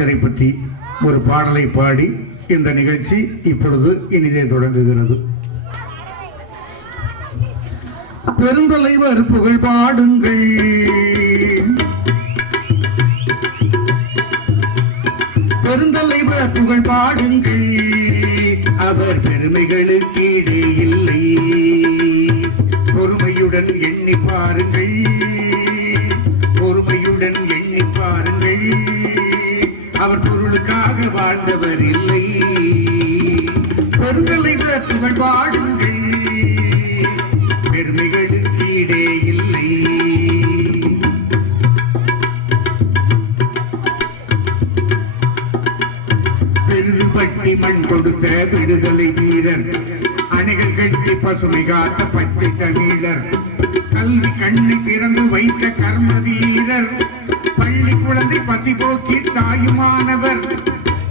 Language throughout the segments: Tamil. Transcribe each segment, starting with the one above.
காமராஜரை பற்றி ஒரு பாடலை பாடி இந்த நிகழ்ச்சி இப்பொழுது இனிதே தொடங்குகிறது. பெருந்தலைவர் புகழ் பாடுங்கள், பெருந்தலைவர் புகழ் பாடுங்கள், அவர் பெருமைகளுக்கு ஈடே இல்லை. பொறுமையுடன் எண்ணி பாருங்கள், பொறுமையுடன் எண்ணி பாருங்கள், அவர் பொருளுக்காக வாழ்ந்தவர் இல்லை. பெருந்தலைவர் புகழ் பாடுங்கள், பெருமைகளுக்கு ஈடே இல்லை. பெருதுபட்டி மண் கொடுத்த விடுதலை வீரர், அணைகள் கட்டி பசுமை காத்த பச்சை தமிழர், கல்வி கண்ணை திறந்து வைத்த கர்ம வீரர், பள்ளி குழந்தை பசி போக்கி தாயுமானவர்,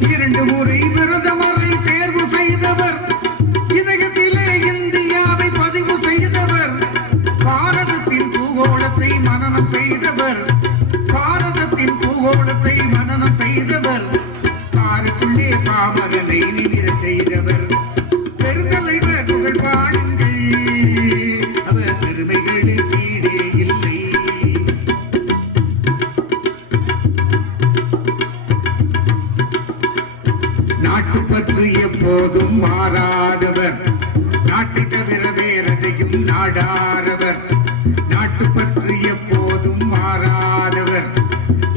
2 முறை விரதமறை தேர்வு செய்தவர், இதயத்திலே இந்தியாவை பதிவு செய்தவர், பாரதத்தின் பூகோளத்தை மனனம் செய்தவர், பாரதத்தின் பூகோளத்தை மனனம் செய்தவர், பாருக்குள்ளே பாமரனை நிமிர செய்தவர். பெருந்தலைவர் புகழ் பாடுங்கள், அவர் பெருமைகளுக்கு ஈடே இல்லை. நாட்டுப்பற்று எப்போதும் மாறாதவர், நாட்டை தவிர வேறதையும் நாடாரவர். நாட்டுப்பற்று எப்போதும் மாறாதவர்,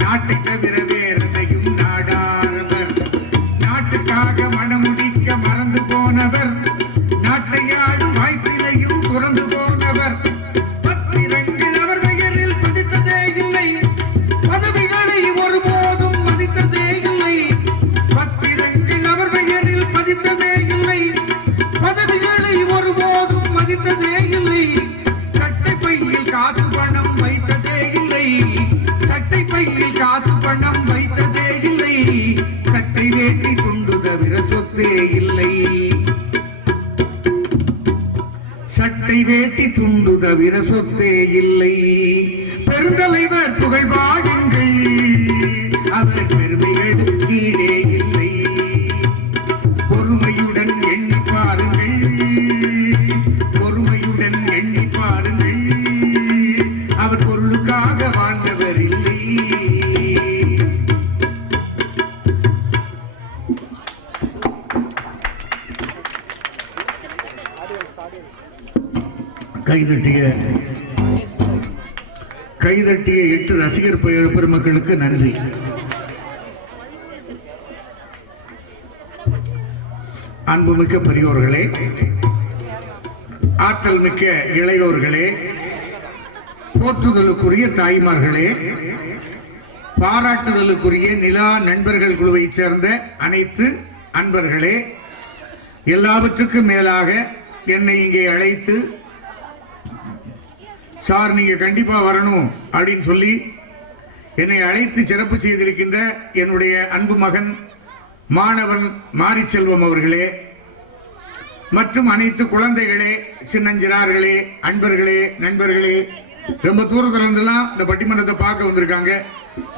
நாட்டை தவிர வேறதையும் நாடாரவர். நாட்டுக்காக மனமுடிக்க மறந்து போனவர், நாட்டை ஆளும் வாய்ப்பினையும் துறந்து போனவர். பத்திரங்கள் அவர் பெயரில் பதித்ததே இல்லை, பதவிகளை ஒருபோதும் மதித்ததே இல்லை. பத்திரங்கள் அவர் பெயரில் பதித்ததே இல்லை, பதவிகளை ஒருபோதும் மதித்ததே இல்லை. சட்டை பையில் காசு பணம் வைத்ததே இல்லை, சட்டை பையில் காசு பணம் வைத்ததே இல்லை. சட்டை வேட்டி துண்டு தவிர சொத்தே இல்லை, சட்டை வேட்டி துண்டு தவிர சொத்தே இல்லை. பெருந்தலைவர் புகழ் பாடுங்கள், அவர் பெருமைகளுக்கு ஈடே இல்லை. பொறுமையுடன் எண்ணி பாருங்கள், பொறுமையுடன் எண்ணி பாருங்கள், அவர் பொருளுக்காக வாழ்ந்தவர் இல்லை. கைதட்டிய 8 ரசிகர் பெருமக்களுக்கு நன்றி. அன்புமிக்க பெரியோர்களே, ஆற்றல் மிக்க இளையோர்களே, போற்றுதலுக்குரிய தாய்மார்களே, பாராட்டுதலுக்குரிய நிலா நண்பர்கள் குழுவை சேர்ந்த அனைத்து அன்பர்களே, எல்லாவற்றுக்கும் மேலாக என்னை இங்கே அழைத்து சார் நீங்க கண்டிப்பா வரணும் அப்படின்னு சொல்லி என்னை அழைத்து சிறப்பு செய்திருக்கின்ற என்னுடைய அன்பு மகன் மாணவன் மாரிச்செல்வம் அவர்களே, மற்றும் அனைத்து குழந்தைகளே, சின்னஞ்சிறார்களே, அன்பர்களே, நண்பர்களே, ரொம்ப தூரத்துல இருந்தெல்லாம் இந்த பட்டிமன்றத்தை பார்க்க வந்திருக்காங்க.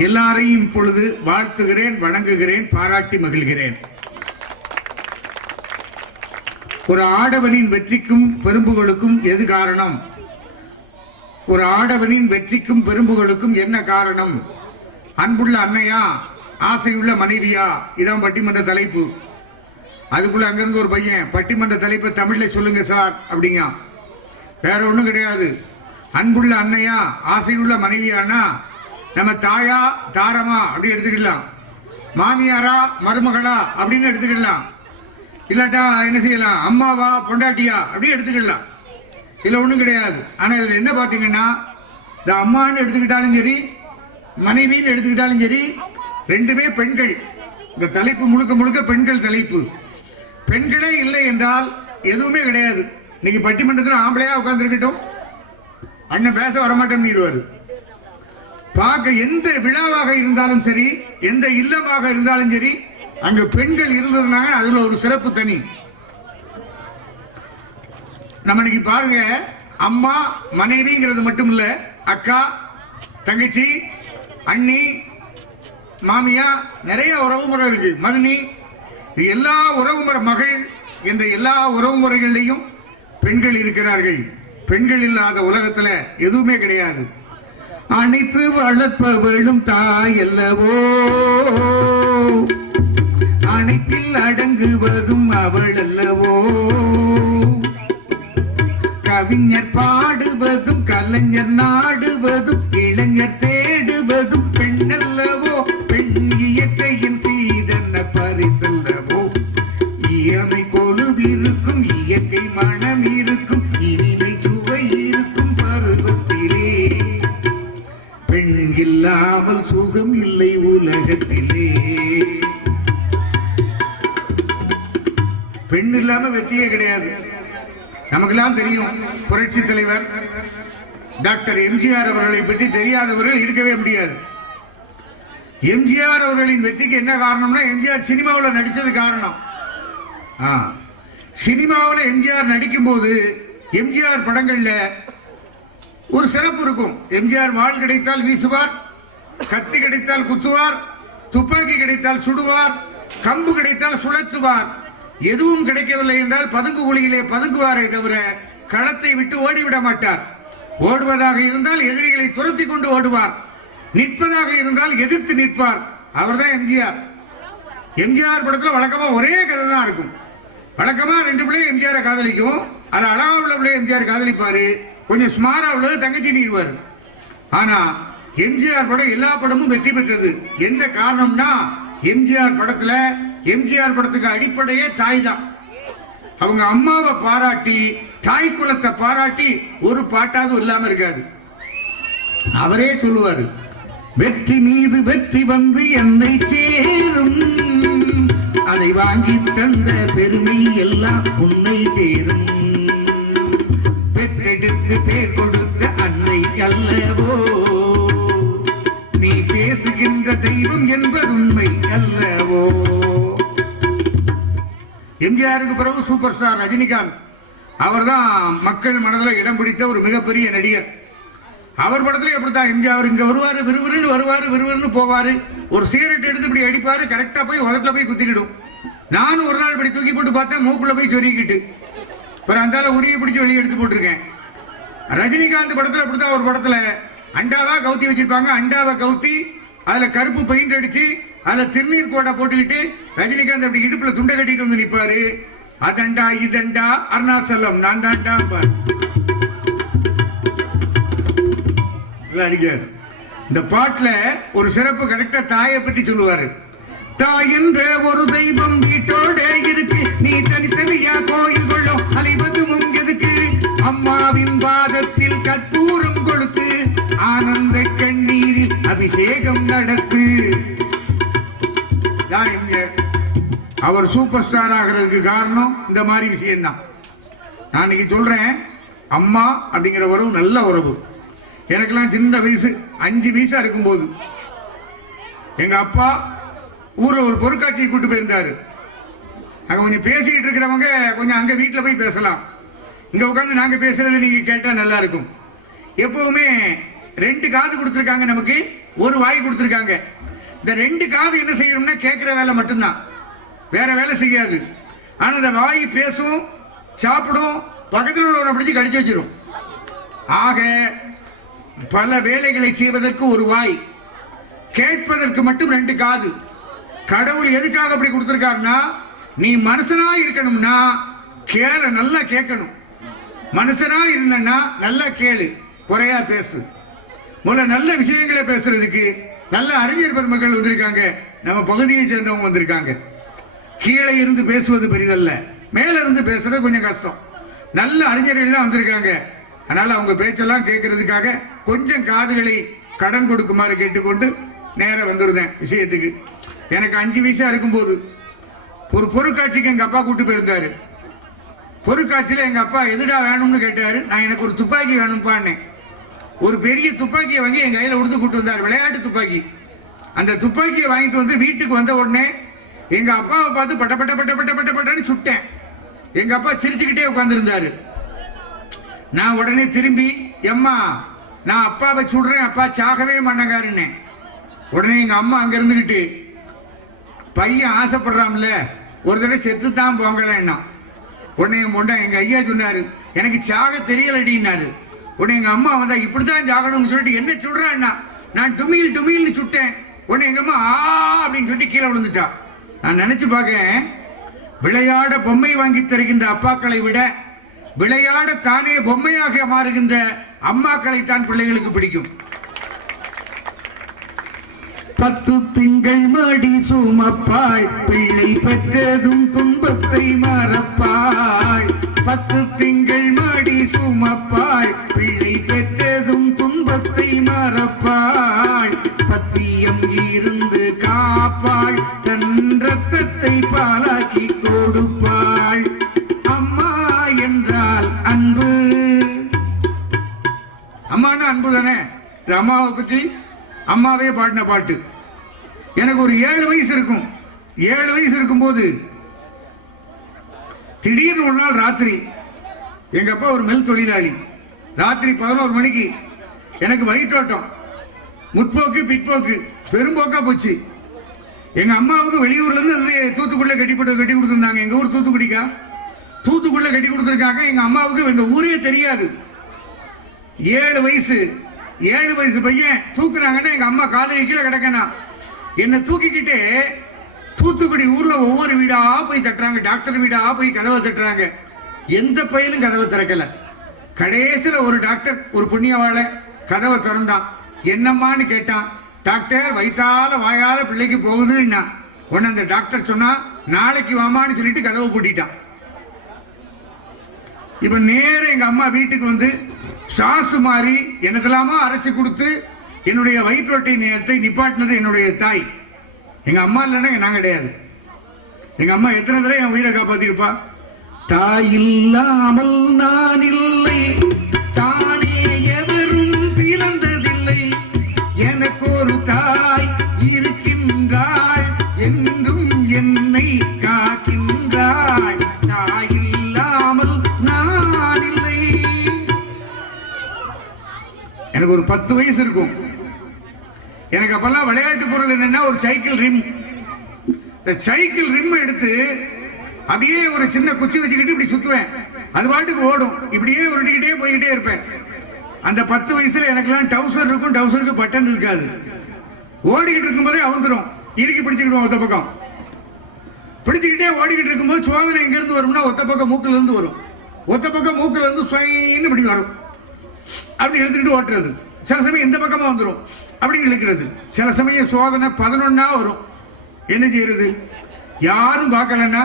எல்லாரையும் இப்பொழுது வாழ்த்துகிறேன், வணங்குகிறேன், பாராட்டி மகிழ்கிறேன். ஒரு ஆடவனின் வெற்றிக்கும் பெரும்புகளுக்கும் எது காரணம்? ஒரு ஆடவனின் வெற்றிக்கும் பெரும்புகளுக்கும் என்ன காரணம்? அன்புள்ள அன்னையா, ஆசையுள்ள மனைவியா? இதான் பட்டிமன்ற தலைப்பு. அதுக்குள்ள அங்கிருந்து ஒரு பையன் பட்டிமன்ற தலைப்பை தமிழ்ல சொல்லுங்க சார் அப்படிங்க. வேற ஒண்ணும் கிடையாது. அன்புள்ள அன்னையா, ஆசையுள்ள மனைவியானா நம்ம தாயா தாரமா அப்படி எடுத்துக்கலாம், மாமியாரா மருமகளா அப்படின்னு எடுத்துக்கலாம், இல்லாட்டா என்ன செய்யலாம், அம்மாவா பொண்டாட்டியா அப்படி எடுத்துக்கலாம். இல்லை ஒன்றும் கிடையாது. ஆனால் இதில் என்ன பார்த்தீங்கன்னா, இந்த அம்மான்னு எடுத்துக்கிட்டாலும் சரி, மனைவின்னு எடுத்துக்கிட்டாலும் சரி, ரெண்டுமே பெண்கள். இந்த தலைப்பு முழுக்க முழுக்க பெண்கள் தலைப்பு. பெண்களே இல்லை என்றால் எதுவுமே கிடையாது. இன்னைக்கு பட்டிமன்றத்தில் ஆம்பளையா உட்கார்ந்துருக்கட்டும், அண்ணன் பேச வரமாட்டேன்னு சொல்லிடுவாரு. பார்க்க எந்த விழாவாக இருந்தாலும் சரி, எந்த இல்லமாக இருந்தாலும் சரி, அங்க பெண்கள் இருந்ததுனால அதுல ஒரு சிறப்பு தனி. நம்ம இன்னைக்கு பாருங்க, அம்மா மனைவிங்கிறது மட்டும் இல்ல, அக்கா, தங்கச்சி, அண்ணி, மாமியா, நிறைய உறவு முறை இருக்கு. மதினி, எல்லா உறவு முறை, மகள் என்ற எல்லா உறவு முறைகளிலையும் பெண்கள் இருக்கிறார்கள். பெண்கள் இல்லாத உலகத்துல எதுவுமே கிடையாது. அனைத்து வளர்ப்பவளும் தாய் அல்லவோ, அனைத்தில் அடங்குவதும் அவள் அல்லவோ, கவிஞர் பாடுவதும் கலைஞர் நாடுவதும் இளைஞர் தேடுவதும் பெண் அல்லவோ, பெண் இயற்கையின் சீதன பரிசல்லவோ, இயற்கை கொலுவிருக்கும் இயற்கை மனம் இருக்கும் இனிமை சுவை இருக்கும் பருவத்திலே, பெண் இல்லாமல் சுகம் இல்லை உலகத்திலே. பெண் இல்லாம வெற்றியே கிடையாது. நமக்கெல்லாம் தெரியும், புரட்சி தலைவர் டாக்டர் எம்ஜிஆர் அவர்களை பற்றி தெரியாதவர்கள் இருக்கவே முடியாது. எம்ஜிஆர் அவர்களின் வெற்றிக்கு என்ன காரணம்னா, எம்ஜிஆர் சினிமாவில் நடித்தது காரணம். சினிமாவில் எம்ஜிஆர் நடிக்கும் போது எம்ஜிஆர் படங்கள்ல ஒரு சிறப்பு இருக்கும். எம்ஜிஆர் வாள் கிடைத்தால் வீசுவார், கத்தி கிடைத்தால் குத்துவார், துப்பாக்கி கிடைத்தால் சுடுவார், கம்பு கிடைத்தால் சுழற்றுவார். எதுவும் கிடைக்கவில்லை என்றால் பதுங்கு குழியிலே பதுங்குவாரே தவிர களத்தை விட்டு ஓடிவிட மாட்டார். ஓடுவதாக இருந்தால் எதிரிகளை துரத்தி கொண்டு ஓடுவார், நிற்பதாக இருந்தால் எதிர்த்து நிற்பார். அவர் தான் எம்ஜிஆர். எம்ஜிஆர் படத்துல வழக்கமா ஒரே கதை தான் இருக்கும். வழக்கமா 2 பிள்ளை எம்ஜிஆரை காதலிக்கும். அது அழகா உள்ள பிள்ளை எம்ஜிஆர் காதலிப்பாரு, கொஞ்சம் ஸ்மாரா உள்ளது தங்கச்சி நீர்வார். ஆனா எம்ஜிஆர் படம் எல்லா படமும் வெற்றி பெற்றது. என்ன காரணம்னா, எம்ஜிஆர் படத்துல, எம்ஜிஆர் படத்துக்கு அடிப்படையே தாய் தான். அவங்க அம்மாவை பாராட்டி, தாய் குலத்தை பாராட்டி ஒரு பாட்டாவது இல்லாம இருக்காது. அவரே சொல்லுவாரு, வெற்றி மீது வெற்றி வந்து என்னை சேரும், அதை வாங்கி தந்த பெருமை எல்லாம் உன்னை சேரும், பெற்றெடுத்து பேர் கொடுத்த அன்னை அல்லவோ, நீ பேசுகின்ற தெய்வம் என்பது உண்மை அல்லவோ. எம்ஜிஆருக்கு பிறகு சூப்பர் ஸ்டார் ரஜினிகாந்த். அவர் தான் மக்கள் மனதில் இடம் பிடித்த ஒரு மிகப்பெரிய நடிகர். அவர் படத்துல எப்படித்தான் எம்ஜிஆர் இங்க வருவாரு, விறுவிறுன்னு வருவாரு, விறுவிறுன்னு போவாரு, ஒரு சிகரெட் எடுத்து இப்படி அடிப்பாரு, கரெக்டா போய் உதட்டுல போய் குத்திக்கிடும். நானும் ஒரு நாள் இப்படி தூக்கி போட்டு பார்த்தேன், மூக்குள்ள போய் சொருகிக்கிட்டு அப்புறம் அந்த உரிய பிடிச்சி வெளியே எடுத்து போட்டிருக்கேன். ரஜினிகாந்த் படத்துல அப்படித்தான் ஒரு படத்துல அண்டாவா கவுத்தி வச்சிருப்பாங்க. அண்டாவை கவுத்தி அதுல கருப்பு பெயிண்ட் அடிச்சு அதுல திருநீர் கோட்டை போட்டுக்கிட்டு ரஜினிகாந்த் அப்படி இடுப்புல துண்டை கட்டிட்டு வந்து நிற்பாரு. அதண்டா இதண்டா அருணாச்சலம் நான் தாண்டா அடிக்காரு. இந்த பாட்டுல ஒரு சிறப்பு கரெக்டா தாயை பற்றி சொல்லுவாரு. தாய் என்ற ஒரு தெய்வம் வீட்டோட இருக்கு, நீ தனித்தனியா கோயில் கொள்ளும் அலைவதும் எதுக்கு, அம்மாவின் பாதத்தில் கற்பூரம் கொடுத்து ஆனந்த கண்ணீரில் அபிஷேகம் நடத்து. அவர் சூப்பர் ஸ்டார் ஆகிறதுக்கு காரணம் இந்த மாதிரி விஷயம்தான். நான் இன்னைக்கு சொல்றேன், அம்மா அப்படிங்கிற உறவு நல்ல உறவு. எனக்கெல்லாம் சின்ன வயசு 5 வயசா இருக்கும்போது எங்க அப்பா ஊர்ல ஒரு பொருட்காட்சியை கூட்டு போயிருந்தாரு. அங்க கொஞ்சம் பேசிட்டு இருக்கிறவங்க கொஞ்சம் அங்க வீட்டுல போய் பேசலாம், இங்க உட்காந்து நாங்க பேசுறது நீங்க கேட்டா நல்லா இருக்கும். எப்பவுமே 2 காது கொடுத்துருக்காங்க, நமக்கு ஒரு வாய் கொடுத்துருக்காங்க. இந்த 2 காது என்ன செய்யணும்னா கேட்கிற வேலை மட்டும்தான், வேற வேலை செய்யாது. ஆனா இந்த வாய் பேசும், சாப்பிடும், பக்கத்தில் உள்ளவனை பிடிச்சி கடிச்சு வச்சிடும். ஆக பல வேலைகளை செய்வதற்கு ஒரு வாய், கேட்பதற்கு மட்டும் 2 காது. கடவுள் எதுக்காக அப்படி கொடுத்திருக்காருன்னா, நீ மனுஷனா இருக்கணும்னா நல்லா கேட்கணும். மனுஷனா இருந்தன்னா நல்லா கேளு, குறையா பேசு. முதல்ல நல்ல விஷயங்களை பேசுறதுக்கு நல்ல அறிஞர் பெருமக்கள் வந்திருக்காங்க, நம்ம பகுதியை சேர்ந்தவங்க வந்திருக்காங்க. கீழே இருந்து பேசுவது பெரிதல்ல, மேல இருந்து பேசுறது கொஞ்சம் கஷ்டம். நல்ல அறிஞர்கள்லாம் வந்திருக்காங்க. அதனால அவங்க பேச்செல்லாம் கேட்கறதுக்காக கொஞ்சம் காதுகளை கடன் கொடுக்குமாறு கேட்டுக்கொண்டு நேரம் வந்துருந்தேன் விஷயத்துக்கு. எனக்கு 5 வயசா இருக்கும்போது ஒரு பொருட்காட்சிக்கு எங்க அப்பா கூட்டு போயிருந்தாரு. பொருட்காட்சியில எங்க அப்பா எதுடா வேணும்னு கேட்டாரு. நான் எனக்கு ஒரு துப்பாக்கி வேணும்பான்னேன். ஒரு பெரிய துப்பாக்கியை வாங்கி என் கையில கொடுத்து கூட்டு வந்தார், விளையாட்டு துப்பாக்கி. அந்த துப்பாக்கியை வாங்கிட்டு வந்து வீட்டுக்கு வந்த உடனே எங்க அப்பாவை பார்த்து பட்ட பட்ட பட்ட பட்ட பட்ட பட்டன்னு சுட்டேன். எங்க அப்பா சிரிச்சுக்கிட்டே உட்கார்ந்து இருந்தாரு. நான் உடனே திரும்பி, எம்மா நான் அப்பாவை சுடுறேன், அப்பா சாகவே மாட்டேங்காருன்னேன். உடனே எங்க அம்மா அங்க இருந்துகிட்டு, பையன் ஆசைப்படுறான்ல, ஒரு தடவை செத்து தான் போங்கலன்னா. உடனே என் பொண்ணா எங்க ஐயா சொன்னாரு, எனக்கு சாக தெரியலடினாரு. உடனே எங்க அம்மா வந்தா, இப்படித்தான் சாகணும்னு சொல்லிட்டு என்ன சொல்றான்னா, நான் டுமில் டுமில்னு சுட்டேன். உடனே எங்க அம்மா ஆ அப்படின்னு சொல்லிட்டு கீழே விழுந்துட்டா. நான் நினைச்சு பார்க்க, விளையாட பொம்மை வாங்கி தருகின்ற அப்பாக்களை விட விளையாட தானே பொம்மையாக மாறுகின்ற அம்மாக்களைத்தான் பிள்ளைகளுக்கு பிடிக்கும். 10 திங்கள் மடி சுமப்பாள், பிள்ளை பெற்றதும் துன்பத்தை மறப்பாள். 10 திங்கள் மடி சுமப்பாள், பிள்ளை பெற்றதும் துன்பத்தை மறப்பாள். பத்தியம் இருந்து காப்பாள், தன் ரத்தத்தை பாலாக்கி கொடுப்பாள். அம்மா என்றால் அன்பு. அம்மானா அன்பு தானே. அம்மாவை பற்றி அம்மாவே பாடின பாட்டு. எனக்கு ஒரு 7 வயசு இருக்கும். 7 வயசு இருக்கும்போது திடீர்னு ஒரு நாள் ராத்திரி, எங்க அப்பா ஒரு மில் தொழிலாளி. ராத்திரி 11 மணிக்கு எனக்கு வயிற்றோட்டம், முற்போக்கு பிற்போக்கு பெரும்போக்கா போச்சு. எங்க அம்மாவுக்கு வெளியூர்ல இருந்து தூத்துக்குடியில கட்டி கொடுத்துருந்தாங்க. எங்க ஊர் தூத்துக்குடிக்கா, தூத்துக்குடியில கட்டி கொடுத்துருக்காங்க. எங்க அம்மாவுக்கு இந்த ஊரே தெரியாது. 7 வயசு பையன் தூக்குறாங்கன்னா எங்க அம்மா காலையில் கீழே கிடக்கனா என்னை தூக்கிக்கிட்டு தூத்துக்குடி ஊர்ல ஒவ்வொரு வீடா போய் தட்டுறாங்க. டாக்டர் வீடா போய் கதவை தட்டுறாங்க. எந்த பையனும் கதவை திறக்கல. கடைசியில ஒரு டாக்டர், ஒரு புண்ணியவாள கதவை திறந்தான். என்னம்மான்னு கேட்டான். டாக்டர் வயிற்றால வாயால பிள்ளைக்கு போகுதுன்னா. உடனே அந்த டாக்டர் சொன்னா, நாளைக்கு வாமான்னு சொல்லிட்டு கதவை பூட்டிட்டான். இப்ப நேரம் எங்க அம்மா வீட்டுக்கு வந்து சாசு மாறி என்னதெல்லாமோ அரைச்சு கொடுத்து என்னுடைய வயிற்றோட்டை நேரத்தை நிப்பாட்டினது என்னுடைய தாய். எங்க அம்மா இல்லைன்னா நான் கிடையாது. எங்க அம்மா எத்தனை தடவை என் உயிரை காப்பாத்திருப்பா. தாய் இல்லாமல் நான் இல்லை, தானே எவரும் பிறந்ததில்லை, எனக்கு ஒரு தாய் இருக்கின்றாள், என்றும் என்னை காக்கின்றாள். தாய் இல்லாமல் நான் இல்லை. எனக்கு ஒரு 10 வயசு இருக்கும். எனக்கு அப்பெல்லாம் விளையாட்டு பொருள் என்னன்னா ஒரு சைக்கிள் ரிம். இந்த சைக்கிள் ரிம் எடுத்து அப்படியே ஒரு சின்ன குச்சி வச்சுக்கிட்டு இப்படி சுத்துவேன். அது பாட்டுக்கு ஓடும். இப்படியே உருட்டிக்கிட்டே போய்கிட்டே இருப்பேன். அந்த 10 வயசுல எனக்குலாம் டவுசர் இருக்கும், டவுசருக்கு பட்டன் இருக்காது. ஓடிக்கிட்டு இருக்கும்போதே அவுந்துரும், இறுக்கி பிடிச்சிக்கிடுவோம். ஒத்த பக்கம் பிடிச்சிக்கிட்டே ஓடிக்கிட்டு இருக்கும்போது சோதனை எங்க இருந்து வரும்னா ஒத்த பக்கம் மூக்குல இருந்து வரும். ஒத்த பக்கம் மூக்குல இருந்து ஸ்வைன்னு இப்படி வரும். அப்படி இழுத்துக்கிட்டு ஓட்டுறது. சில சமயம் இந்த பக்கமா வந்துடும், அப்படி இழுக்கிறது. சில சமயம் சோதனை 11 வரும். என்ன செய்யறது? யாரும் பார்க்கலன்னா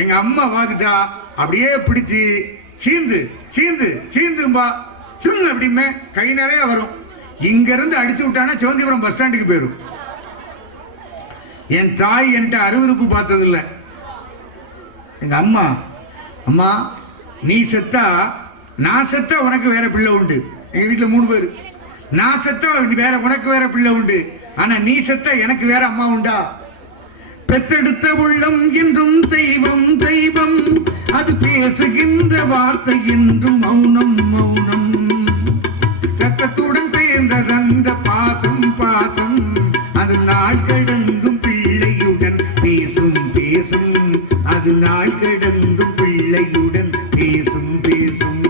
எங்க அம்மா பார்த்துட்டா அப்படியே பிடிச்சி சீந்து சீந்து சீந்தும்பா சீந்து அப்படிமே கை நிறைய வரும். இங்க இருந்து அடிச்சு விட்டானா சிவந்திபுரம் பஸ் ஸ்டாண்டுக்கு போயிடும். என் தாய் என்கிட்ட அருவருப்பு பார்த்தது இல்லை. எங்க அம்மா, அம்மா நீ செத்தா நான் செத்தா உனக்கு வேற பிள்ளை உண்டு. எங்க வீட்டுல 3 பேர். நான் செத்தா வேற உனக்கு வேற பிள்ளை உண்டு, ஆனா நீ செத்தா எனக்கு வேற அம்மா உண்டா? பெத்தெடுத்த உள்ளம் என்றும் தெய்வம் தெய்வம், அது பேசுகின்ற வார்த்தை என்றும் மௌனம் மௌனம். ரத்தத்துடன் பேர்ந்ததந்த பாசம் பாசம், அது நாள் கடந்தும் பிள்ளையுடன் பேசும் பேசும், அது நாள் கடந்தும் பிள்ளையுடன் பேசும் பேசும்.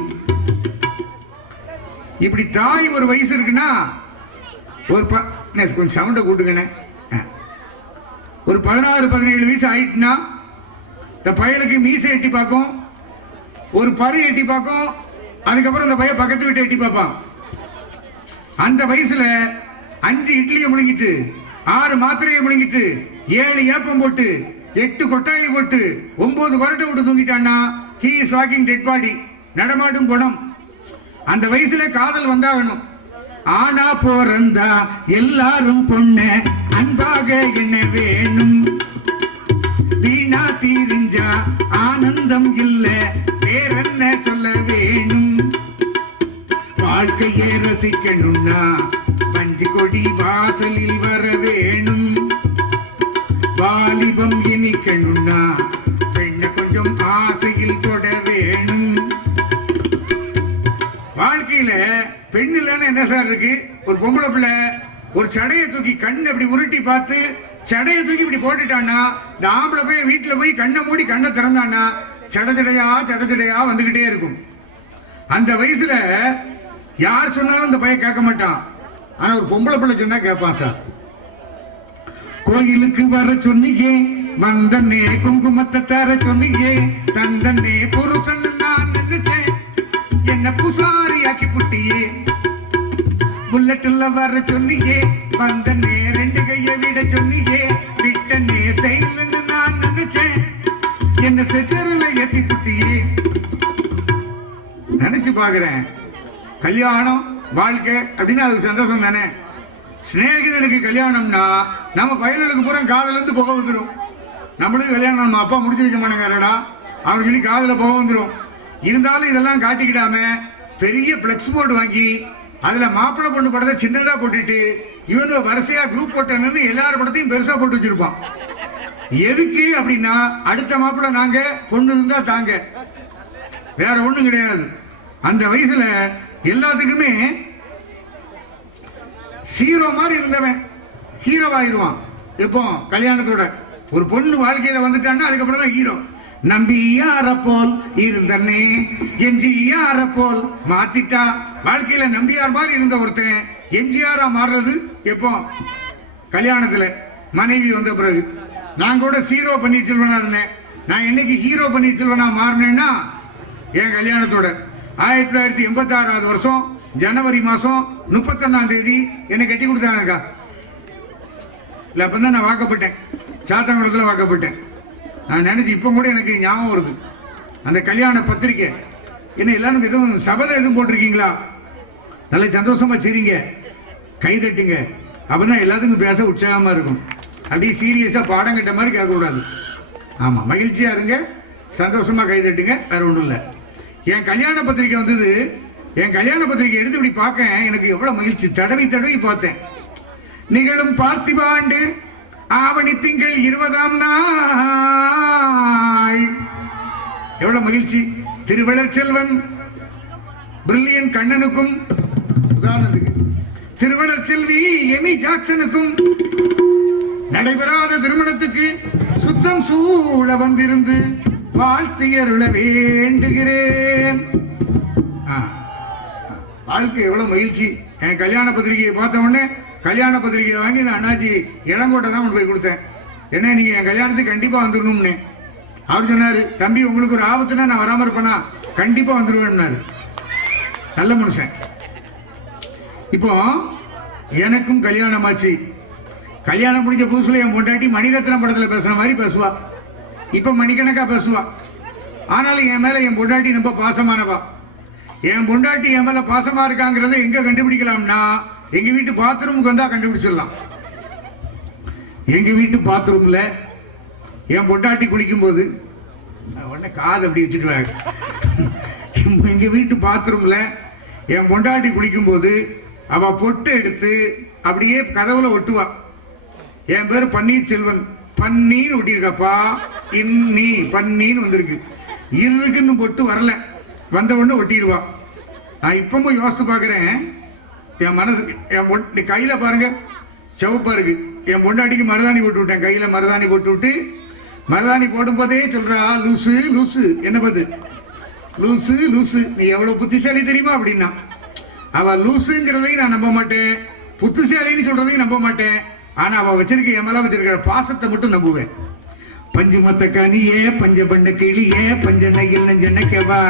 இப்படி தாய் ஒரு வயசு இருக்குன்னா ஒரு கொஞ்சம் சவுண்ட கூட்டுங்கண்ணே. ஒரு 16-17 வயசு ஆயிட்டுனா இந்த பயலுக்கு மீசை எட்டி பார்க்கும், ஒரு பரு எட்டி பார்க்கும், அதுக்கப்புறம் இந்த பையன் பக்கத்து வீட்டை எட்டி பார்ப்பான். அந்த வயசுல 5 இட்லியை முழுங்கிட்டு 6 மாத்திரையை முழுங்கிட்டு 7 ஏப்பம் போட்டு 8 கொட்டாயை போட்டு 9 கொரட்டை விட்டு தூங்கிட்டான்னா he is walking dead body, நடமாடும் குணம். அந்த வயசுல காதல் வந்தாகணும். ஆனா போறந்தா எல்லாரும் பொண்ண அன்பாக என்ன வேணும், வீணா தீரிஞ்சா ஆனந்தம் இல்ல வேறென்ன சொல்ல வேணும். வாழ்க்கையை ரசிக்கணும்னா பஞ்சு கொடி வாசலில் வர வேணும். வாலிபம் இனிக்கணும்னா பெண்ண கொஞ்சம் ஆசையில் தொட வேணும். வாழ்க்கையில பெண் இல்லைன்னு என்ன சார் இருக்கு? ஒரு பொம்பளை பிள்ளை ஒரு சடையை தூக்கி கண்ணை இப்படி உருட்டி பார்த்து சடையை தூக்கி இப்படி போட்டுட்டான்னா இந்த ஆம்பளை போய் வீட்டுல போய் கண்ணை மூடி கண்ணை திறந்தான்னா சடச்சடையா வந்துகிட்டே இருக்கும். அந்த வயசுல யார் சொன்னாலும் இந்த பையன் கேட்க மாட்டான். ஆனா ஒரு பொம்பளை பிள்ளை சொன்னா கேட்பான். சார் கோயிலுக்கு வர சொன்னீங்க, வந்தனே குங்குமத்தை தர சொன்னீங்க, தந்தனே புருஷன் நான் நினைச்சேன், என்ன பூசாரி ஆக்கி புட்டியே. புல்லட்டுல வர சொன்னீங்க, வந்தனே ரெண்டு கைய விட சொன்னீங்க, விட்டனே செயல்னு நான் நினைச்சேன், என்ன செச்சரில் ஏத்தி புட்டியே. நினைச்சு பாக்குறேன். கல்யாணம் வாழ்க்கை அப்படின்னு அது சந்தோஷம் தானே. சிநேகிதனுக்கு கல்யாணம்னா நம்ம பையனுக்கு பூரா காதல இருந்து புகை வந்துடும். நம்மளுக்கு கல்யாணம் நம்ம அப்பா முடிச்சு வைக்க மாட்டேங்காரடா அவனுக்கு சொல்லி காதல புகை வந்துடும். இருந்தாலும் இதெல்லாம் காட்டிக்கிடாம பெரிய பிளெக்ஸ் போர்டு வாங்கி அதுல மாப்பிள்ளை பொண்ணு படத்தை சின்னதா போட்டுட்டு இவனு வரிசையா குரூப் போட்டேன்னு எல்லாரும் படத்தையும் பெருசா போட்டு வச்சிருப்பான். எதுக்கு அப்படின்னா அடுத்த மாப்பிள்ளை நாங்க, பொண்ணு இருந்தா தாங்க, வேற ஒண்ணும் கிடையாது. அந்த வயசுல எல்லாத்துக்குமே ஹீரோ மாதிரி இருந்தவன் ஹீரோவாயிருவான். இப்போ கல்யாணத்தோட ஒரு பொண்ணு வாழ்க்கையில வந்துட்டான்னா அதுக்கப்புறம் தான் ஹீரோ. நம்பி யார போல் இருந்தனே எம்ஜிஆர போல் மாத்திட்டா. வாழ்க்கையில நம்பியார் மாதிரி இருந்த ஒருத்தன் எம்ஜிஆரா மாறுறது எப்போ? கல்யாணத்துல மனைவி வந்த பிறகு. நான் கூட ஹீரோ பன்னீர்செல்வனா இருந்தேன். நான் என்னைக்கு ஹீரோ பன்னீர்செல்வனா மாறினேன்னா என் கல்யாணத்தோட 1986 வருஷம் ஜனவரி மாசம் 31 என்னை கட்டி கொடுத்தாங்கக்கா. இல்ல அப்பதான் நான் வாக்கப்பட்டேன், சாத்தங்குளத்துல வாக்கப்பட்டேன். நான் நினைச்சு இப்ப கூட எனக்கு ஞாபகம் வருது அந்த கல்யாண பத்திரிக்கை. என்ன எல்லாரும் எதுவும் சபதம் எதுவும் போட்டிருக்கீங்களா? நல்ல சந்தோஷமா செய்றீங்க, கை தட்டுங்க, அப்பதான் எல்லாத்துக்கும் பேச உற்சாகமா இருக்கும். அப்படியே சீரியஸா பாடம் கட்ட மாதிரி கேட்க கூடாது. ஆமா, மகிழ்ச்சியா இருங்க, சந்தோஷமா கை தட்டுங்க, வேற ஒன்றும் இல்லை. என் கல்யாண பத்திரிக்கை வந்தது. என் கல்யாண பத்திரிக்கை எடுத்து இப்படி பார்க்க எனக்கு எவ்வளவு மகிழ்ச்சி. தடவி தடவி பார்த்தேன். நிகழும் பார்த்திபாண்டு ஆவணி திங்கள் 20ஆம் நாள். எவ்வளவு மகிழ்ச்சி. திருவளர் செல்வன் பிரில்லியன் கண்ணனுக்கும், உதாரணத்துக்கு திருவளர் செல்வி எமி ஜாக்சனுக்கும் நடைபெறாத திருமணத்துக்கு சுத்தம் சூழ வந்திருந்து வாழ்த்தியருள வேண்டுகிறேன். வாழ்க்கை எவ்வளவு மகிழ்ச்சி. என் கல்யாண பத்திரிகையை பார்த்த உடனே கல்யாண பத்திரிகையை வாங்கி நான் அண்ணாச்சி இளங்கோட்டை தான் கொண்டு போய் கொடுத்தேன். என்ன நீங்க என் கல்யாணத்துக்கு கண்டிப்பா வந்துடணும்னு. அவர் சொன்னாரு, தம்பி உங்களுக்கு ஒரு ஆபத்துனா நான் வராம இருப்பேனா? கண்டிப்பா வந்துடுவேன்னாரு. நல்ல மனுஷன். இப்போ எனக்கும் கல்யாணம் ஆச்சு. கல்யாணம் முடிஞ்ச புதுசுல என் பொண்டாட்டி மணிரத்னம் படத்துல பேசுற மாதிரி பேசுவா. இப்ப மணிக்கணக்கா பேசுவா. ஆனாலும் என் மேல என் பொண்டாட்டி ரொம்ப பாசமானவா. என் பொண்டாட்டி என் மேல பாசமா இருக்காங்கிறத எங்க கண்டுபிடிக்கலாம்னா எங்க வீட்டு பாத்ரூமுக்கு வந்தா கண்டுபிடிச்சிடலாம். எங்க வீட்டு பாத்ரூம்ல என் பொண்டாட்டி குளிக்கும் போது உடனே காது அப்படி வச்சுட்டு, எங்க வீட்டு பாத்ரூம்ல என் பொண்டாட்டி குளிக்கும் போது அவ பொட்டு எடுத்து அப்படியே கதவுல ஒட்டுவா. என் பேரு பன்னீர்செல்வன், பன்னீன்னு ஒட்டியிருக்காப்பா, இன்னி பன்னீன்னு வந்திருக்கு. இருக்குன்னு பொட்டு வரல, வந்த உடனே ஒட்டிடுவா. நான் இப்பவும் யோசித்து பாக்குறேன். என் மனசுக்கு என் கையில பாருங்க சிவப்பா இருக்கு. என் பொண்டாட்டிக்கு மருதாணி போட்டு விட்டேன். கையில மருதாணி போட்டு விட்டு மருதாணி போடும் போதே சொல்றா, லூசு லூசு. என்ன பது லூசு லூசு, நீ எவ்வளவு புத்திசாலி தெரியுமா அப்படின்னா. அவ லூசுங்கிறதையும் நான் நம்ப மாட்டேன், புத்திசாலின்னு சொல்றதையும் நம்ப மாட்டேன். ஆனா அவ வச்சிருக்க என் மேல வச்சிருக்கிற பாசத்தை மட்டும் நம்புவேன். பஞ்சு மத்த கனியே பஞ்ச பண்ண கிளியே பஞ்சனையில் நெஞ்சனைக்கவா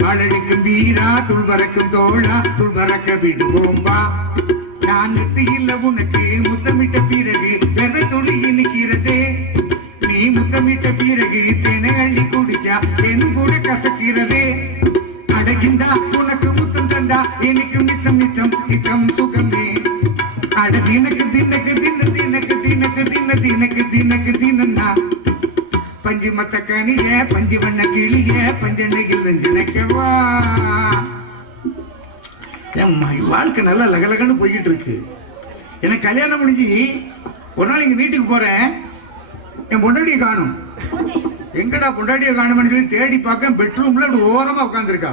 பாலடிக்கும் வீரா துள்பறக்கும் தோழா துள்பறக்க விடுவோம்பா. நான் நெத்தியில் உனக்கு முத்தமிட்ட பிறகு பெற துளி இனிக்கிறதே. நீ முத்தமிட்ட பிறகு தேனை அள்ளி குடிச்சா என் கூட கசக்கிறதே. அடகிந்தா உனக்கு முத்தம் தந்தா எனக்கு நித்தம் நித்தம் நித்தம் சுகமே. அட தினக்கு தினக்கு தின தினக்கு தினக்கு தின தினக்கு தினக்கு தினா. பஞ்சு மத்த கனிய பஞ்சு வண்ண கிளிய பஞ்சண்டையில் நெஞ்சனைக்கவா. வாழ்க்கை நல்லா லகலகன்னு போய்கிட்டு இருக்கு. எனக்கு கல்யாணம் முடிஞ்சு ஒரு நாள் எங்க வீட்டுக்கு போறேன். என் பொண்டாட்டியை காணும். எங்கடா பொண்டாட்டியை காணும்னு சொல்லி தேடி பார்க்க பெட்ரூம்ல அப்படி ஓரமா உட்காந்துருக்கா.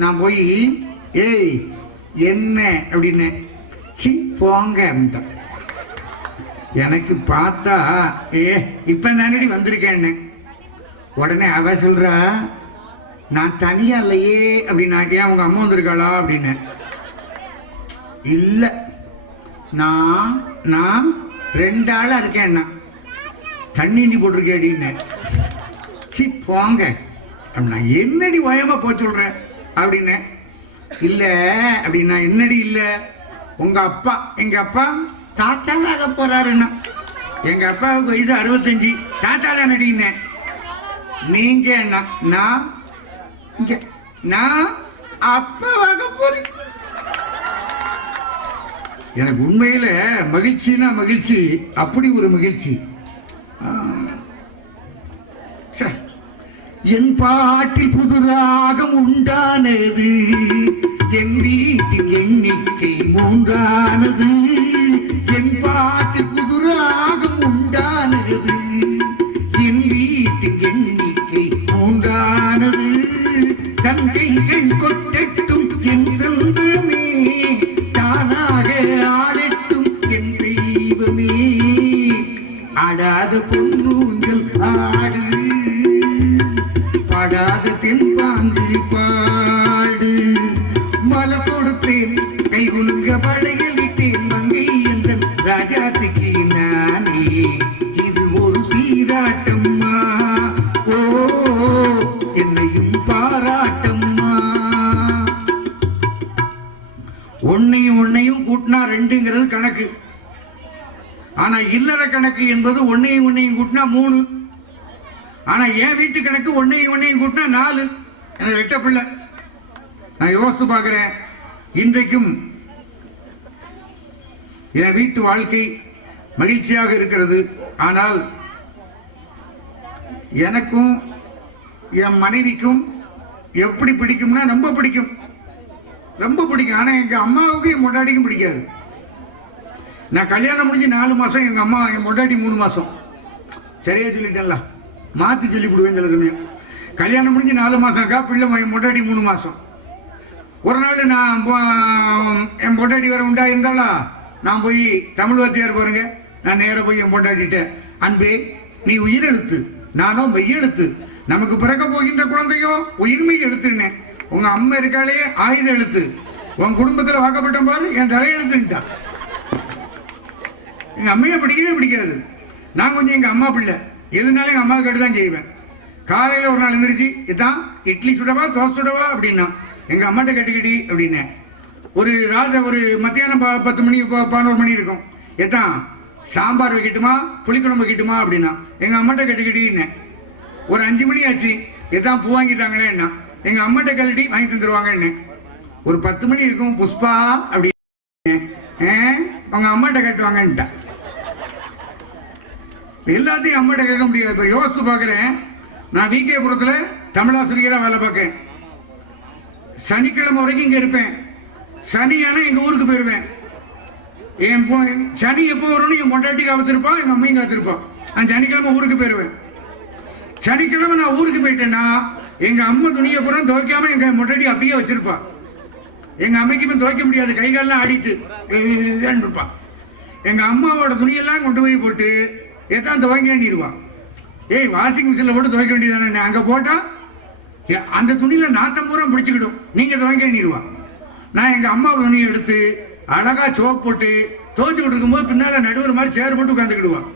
நான் போய் ஏய் என்ன அப்படின்னு சி போங்க அப்படின்ட்டேன். எனக்கு பார்த்தா இப்ப தானடி வந்திருக்கேன்னு. உடனே அவ சொல்றா நான் தனியா இல்லையே அப்படின்னா. ஏன் உங்க அம்மா வந்திருக்காளா அப்படின்னு. இல்ல நான் 2 ஆளா இருக்கேன்னா. தண்ணி நீ போட்டிருக்கேன் அப்படின்னு. சி போங்க அப்படின்னா. என்னடி வயமா போ சொல்றேன் அப்படின்னு. இல்ல அப்படின்னா என்னடி இல்ல, உங்க அப்பா எங்க அப்பா தாத்தாவாக போறாருன்னா. எங்க அப்பாவுக்கு வயசு 65, தாத்தா தான் நடின. நீங்க என்ன நான் அப்பாவாக போறேன். எனக்கு உண்மையில மகிழ்ச்சினா மகிழ்ச்சி, அப்படி ஒரு மகிழ்ச்சி. என் பாட்டில் புது ராகம் உண்டானது, என் வீட்டின் எண்ணிக்கை 3ஆனது. என் பாட்டில் புது ராகம் உண்டானது, என் வீட்டின் எண்ணிக்கை 3ஆனது. தன் கைகள் கொட்டட்டும் என் செல்வமே, தானாக ஆடட்டும் என் தெய்வமே. ஆடாத பொன்னூஞ்சல் ஆடு, பாடாத தென்பாங்கு பாடு. மலை கொடுத்தேன் கை குலுங்க பழையலிட்டேன் மங்கை என்ற ராஜாத்துக்கு நானே. இது ஒரு சீராட்டம்மா, ஓ என்னையும் பாராட்டம்மா. ஒன்னையும் கூட்டினா 2ங்கிறது கணக்கு. ஆனா இல்லற கணக்கு என்பது ஒன்னையும் கூட்டினா 3. ஆனா என் வீட்டு கணக்கு ஒன்னையும் கூட்டினா 4. எனக்கு 2 பிள்ளை. நான் யோசித்து பார்க்கிறேன். இன்றைக்கும் என் வீட்டு வாழ்க்கை மகிழ்ச்சியாக இருக்கிறது. ஆனால் எனக்கும் என் மனைவிக்கும் எப்படி பிடிக்கும்னா ரொம்ப பிடிக்கும். ஆனா எங்க அம்மாவுக்கு என் மொண்டாட்டிக்கும் பிடிக்காது. நான் கல்யாணம் முடிஞ்சு 4 மாசம், எங்க அம்மா என் மொண்டாட்டி 3 மாசம். சரியா சொல்லிட்டேன்ல, மாத்தி சொல்லி விடுவேன் சிலதுமே. கல்யாணம் முடிஞ்சு 4 மாசம் அக்கா, பிள்ளை என் மொண்டாட்டி 3 மாசம். ஒரு நாள் நான் என் பொண்டாட்டி வேற உண்டா இருந்தாளா, நான் போய் தமிழ் வாத்தியார் பாருங்க, நான் நேர போய் என் பொண்டாட்டிட்ட, அன்பே நீ உயிரெழுத்து, நானோ மெய்யெழுத்து, நமக்கு பிறக்க போகின்ற குழந்தையோ உயிர்மெய் எழுத்துன்னேன். உங்க அம்மா இருக்காளே ஆயுத எழுத்து, உன் குடும்பத்தில் வாக்கப்பட்ட பாரு என் தலையெழுத்துட்டா. எங்க அம்மையை பிடிக்கவே பிடிக்காது. நான் கொஞ்சம் எங்க அம்மா பிள்ளை, எதுனாலும் எங்க அம்மாவுக்கு கேட்டு தான் செய்வேன். காலையில் ஒரு நாள் எழுந்திரிச்சு இதான் இட்லி சுடவா தோசை சுடவா அப்படின்னா எங்க அம்மாட்ட கட்டிக்கிட்டி அப்படின்னேன். ஒரு மத்தியானம் 10 மணி 11 மணி இருக்கும். எத்தான் சாம்பார் வைக்கட்டுமா புளிக்குழம்பு வைக்கட்டுமா அப்படின்னா எங்க அம்மாட்ட கட்டிக்கிட்டின்னேன். ஒரு 5 மணி ஆச்சு, எத்தான் பூ வாங்கி தாங்களே என்ன, எங்க அம்மாட்ட கழட்டி வாங்கி தந்துருவாங்க. ஒரு 10 மணி இருக்கும், புஷ்பா அப்படி உங்க அம்மாட்ட கட்டுவாங்கன்ட்டா. எல்லாத்தையும் அம்மாட்ட கேட்க முடியாது. இப்ப யோசித்து பாக்குறேன். நான் விகேபுரத்துல தமிழாசிரியரா வேலை பார்க்கேன். சனிக்கிழமை வரைக்கும் இங்க இருப்பேன். சனியான எங்க ஊருக்கு போயிருவேன். சனி எப்போ வரும்னு என் பொண்டாட்டி காத்திருப்பான், எங்க அம்மையும் காத்திருப்பான். நான் சனிக்கிழமை ஊருக்கு போயிருவேன். சனிக்கிழமை நான் ஊருக்கு போயிட்டேன்னா எங்க அம்மா துணியை பூரா துவைக்காம எங்க பொண்டாட்டி அப்படியே வச்சிருப்பான். எங்க அம்மைக்குமே துவைக்க முடியாது, கைகாலெல்லாம் ஆடிட்டு இருப்பான். எங்க அம்மாவோட துணியெல்லாம் கொண்டு போய் போட்டு எதான் துவைக்க வேண்டிடுவான். ஏய் வாஷிங் மிஷின்ல போட்டு துவைக்க வேண்டியதானே, அங்க போட்டா அந்த துணியில நாத்தம் பூரா பிடிச்சுக்கிடும், நீங்க துவைக்க வேண்டிடுவா. நான் எங்க அம்மா துணியை எடுத்து அழகா சோப்பு போட்டு துவைச்சுக்கிட்டு இருக்கும்போது பின்னால நடுவர் மாதிரி சேர் போட்டு உட்காந்துக்கிடுவான்.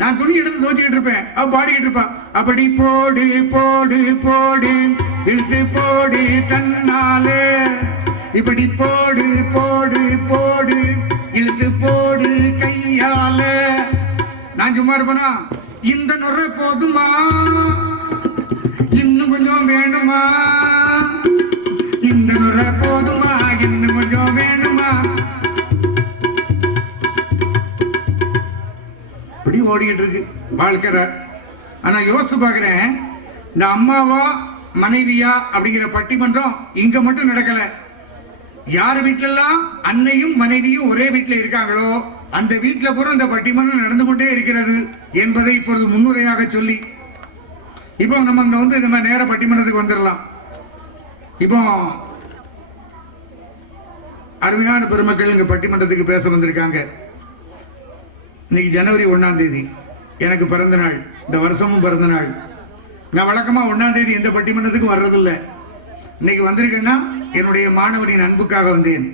நான் துணி எடுத்து துவைச்சுக்கிட்டு இருப்பேன், அவ பாடிக்கிட்டு இருப்பான். அப்படி போடு போடு போடு இழுத்து போடு தன்னாலே, இப்படி போடு போடு போடு இழுத்து போடு கையால. நான் சும்மா இருப்பேனா, இந்த நுரை போதுமா இன்னும் கொஞ்சம் வேணுமா, இந்த நுரை போதுமா இன்னும் கொஞ்சம் வேணுமா, இப்படி ஓடிக்கிட்டு இருக்கு வாழ்க்கை. ஆனா யோசிச்சு பாக்குறேன், இந்த அம்மாவா மனைவியா அப்படிங்கிற பட்டிமன்றம் இங்க மட்டும் நடக்கல. யார் வீட்டிலெல்லாம் அன்னையும் மனைவியும் ஒரே வீட்டில் இருக்காங்களோ அந்த வீட்டில் பூரா இந்த பட்டிமன்றம் நடந்து கொண்டே இருக்கிறது என்பதை இப்பொழுது முன்னுரையாக சொல்லி, இப்போ நம்ம இங்க நம்ம நேர பட்டிமன்றத்துக்கு வந்துடலாம். இப்போ அருமையான பெருமக்கள் இங்க பட்டிமன்றத்துக்கு பேச வந்திருக்காங்க. இன்னைக்கு ஜனவரி 1ஆம் தேதி எனக்கு பிறந்த நாள், இந்த வருஷமும் பிறந்த நாள். நான் வழக்கமா 1ஆம் தேதி எந்த பட்டிமன்றத்துக்கும் வர்றதில்லை. இன்னைக்கு வந்திருக்கேன்னா என்னுடைய மாணவனின் அன்புக்காக வந்தேன்.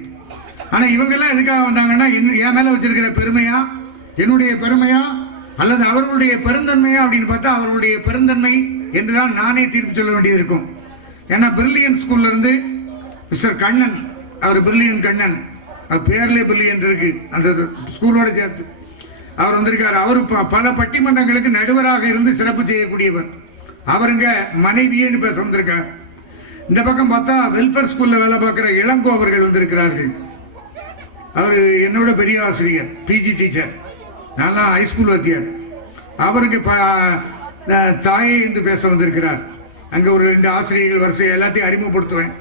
ஆனா இவங்கெல்லாம் எதுக்காக வந்தாங்கன்னா என் மேல வச்சிருக்கிற பெருமையா, என்னுடைய பெருமையா, அல்லது அவர்களுடைய பெருந்தன்மையா அப்படின்னு பார்த்தா அவர்களுடைய பெருந்தன்மை என்றுதான் நானே தீர்ப்பு சொல்ல வேண்டியது இருக்கும். ஏன்னா பிரில்லியன் ஸ்கூல்ல இருந்து மிஸ்டர் கண்ணன், அவர் பிரில்லியன் கண்ணன், அவர் பேர்லேயே பிரில்லியன் இருக்கு அந்த ஸ்கூலோட சேர்த்து, அவர் வந்திருக்காரு. அவர் பல பட்டிமன்றங்களுக்கு நடுவராக இருந்து சிறப்பு செய்யக்கூடியவர். அவருங்க மனைவியேன்னு பேச வந்திருக்கார். இந்த பக்கம் பார்த்தா வெல்ஃபேர் ஸ்கூல்ல வேலை பார்க்கிற இளங்கோ அவர்கள் வந்திருக்கிறார்கள். அவர் என்னோட பெரிய ஆசிரியர், பிஜி டீச்சர், நல்லா ஹைஸ்கூல் வாத்தியார். அவருக்கு தாயே என்று பேச வந்திருக்கிறார். அங்கே ஒரு 2 ஆசிரியர்கள் வரிசை எல்லாத்தையும் அறிமுகப்படுத்துவேன்.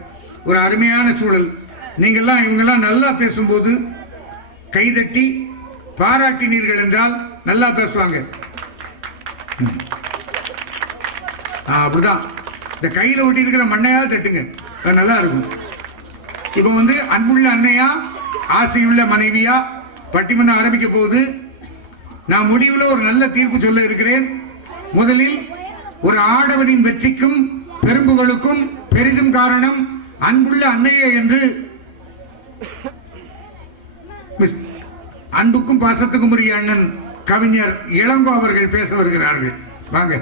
ஒரு அருமையான சூழல். நீங்கள்லாம் இவங்கெல்லாம் நல்லா பேசும்போது கைதட்டி பாராட்டினீர்கள் என்றால் நல்லா பேசுவாங்க. அப்படிதான் இந்த கையில் ஒட்டி இருக்கிற மண்ணையாவது தட்டுங்க, அது நல்லா இருக்கும். இப்போ அன்புள்ள அன்னையா, ஆசையுள்ள மனைவியா பட்டிமன்றம் ஆரம்பிக்க போகுது. நான் முடிவில் ஒரு நல்ல தீர்ப்பு சொல்ல இருக்கிறேன். முதலில் ஒரு ஆடவனின் வெற்றிக்கும் பெரும்புகளுக்கும் பெரிதும் காரணம் அன்புள்ள அன்னையே என்று அன்புக்கும் பாசத்துக்கும் உரிய அண்ணன் கவிஞர் இளங்கோ அவர்கள் பேச வருகிறார்கள். வாங்க.